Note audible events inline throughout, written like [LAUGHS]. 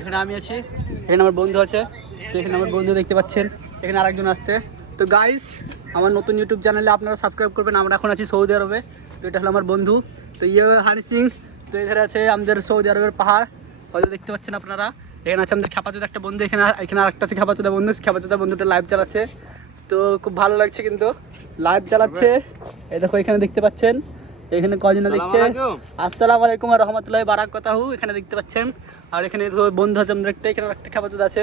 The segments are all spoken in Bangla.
এখানে আমি আছি। এখানে আমার বন্ধু আছে। তো এখানে আমার বন্ধু দেখতে পাচ্ছেন। এখানে আরেকজন আসছে। তো গাইস আমার নতুন ইউটিউব চ্যানেলে আপনারা সাবস্ক্রাইব করবেন। আমরা এখন আছি সৌদি আরবে। তো এটা হলো আমার বন্ধু। তো ইয়ে হানি সিং। তো এখানে আছে আমাদের সৌদি আরবের পাহাড়। হয়তো দেখতে পাচ্ছেন আপনারা। এখানে আছে আমাদের খেপাচোদা একটা বন্ধু। এখানে এখানে আরেকটা আছে খেপাচোদা বন্ধু। খেপাচোদা বন্ধুটা লাইভ চালাচ্ছে। তো খুব ভালো লাগছে কিন্তু। লাইভ চালাচ্ছে। এই দেখো এখানে দেখতে পাচ্ছেন। এখানে কজন দেখছে? আসসালামু আলাইকুম আর রহমতুল্লাহ বারাক কথা হু এখানে দেখতে পাচ্ছেন। আর এখানে তো বন্ধু আছে আমাদের একটা এখানে একটা খাবার আছে।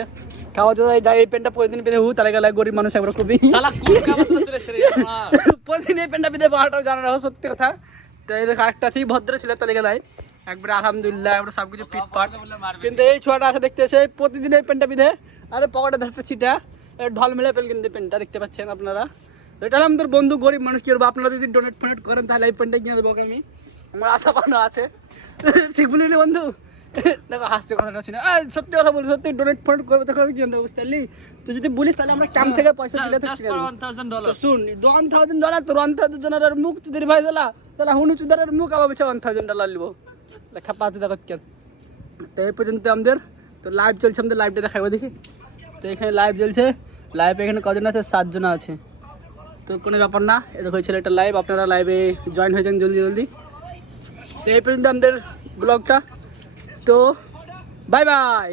খাওয়া দাওয়া যাই এই প্যান্টটা প্রতিদিন পেতে হু তাহলে গেলে গরিব মানুষ আমরা খুবই [LAUGHS] প্রতিদিন এই প্যান্টটা পেতে পাহাড়টা জানা না সত্যি কথা। তো এই দেখো একটা আছেই ভদ্র ছিল তাহলে গেলাই একবারে আলহামদুলিল্লাহ আমরা সব কিছু পিটপাট কিন্তু এই ছোয়াটা আছে দেখতে এসে প্রতিদিন এই প্যান্টটা পিধে আরে পকেটে ধরতে ছিটা। ঢল মেলে পেল কিন্তু প্যান্টটা দেখতে পাচ্ছেন আপনারা। এটা আমাদের বন্ধু গরিব মানুষ কি করব? আপনারা যদি ডোনেট ফোনেট করেন তাহলে এই প্যান্টটা কিনে দেবো আমি। আমার আশা পানো আছে। ঠিক বলিনি বন্ধু? দেখো হাসছে কথাটা শুনে। আহ, সত্যি কথা বলি সত্যি ডোনেট ফোনেট করবে তখন কিনে দেবো বুঝতে তুই যদি বলিস তাহলে আমরা ক্যাম্প থেকে পয়সা দিলে তো। তো শুন ওয়ান থাউজেন্ড ডলার তোর ওয়ান থাউজেন্ড ডলারের মুখ তুদের ভাই দিলা তাহলে হুনু চুদারের মুখ আবার বেছে ওয়ান থাউজেন্ড ডলার নিবো লেখা পাঁচ টাকা কেন তো এই পর্যন্ত আমাদের তো লাইভ চলছে আমাদের লাইভটা দেখাবো দেখি। তো এখানে লাইভ চলছে। লাইভ এখানে কজন আছে? সাতজন আছে। তো কোনো ব্যাপার না। এ দেখো ছেলেটা লাইভ আপনারা লাইভে জয়েন হয়ে যান জলদি জলদি। তো এই পর্যন্ত আমাদের ব্লগটা তো বাই বাই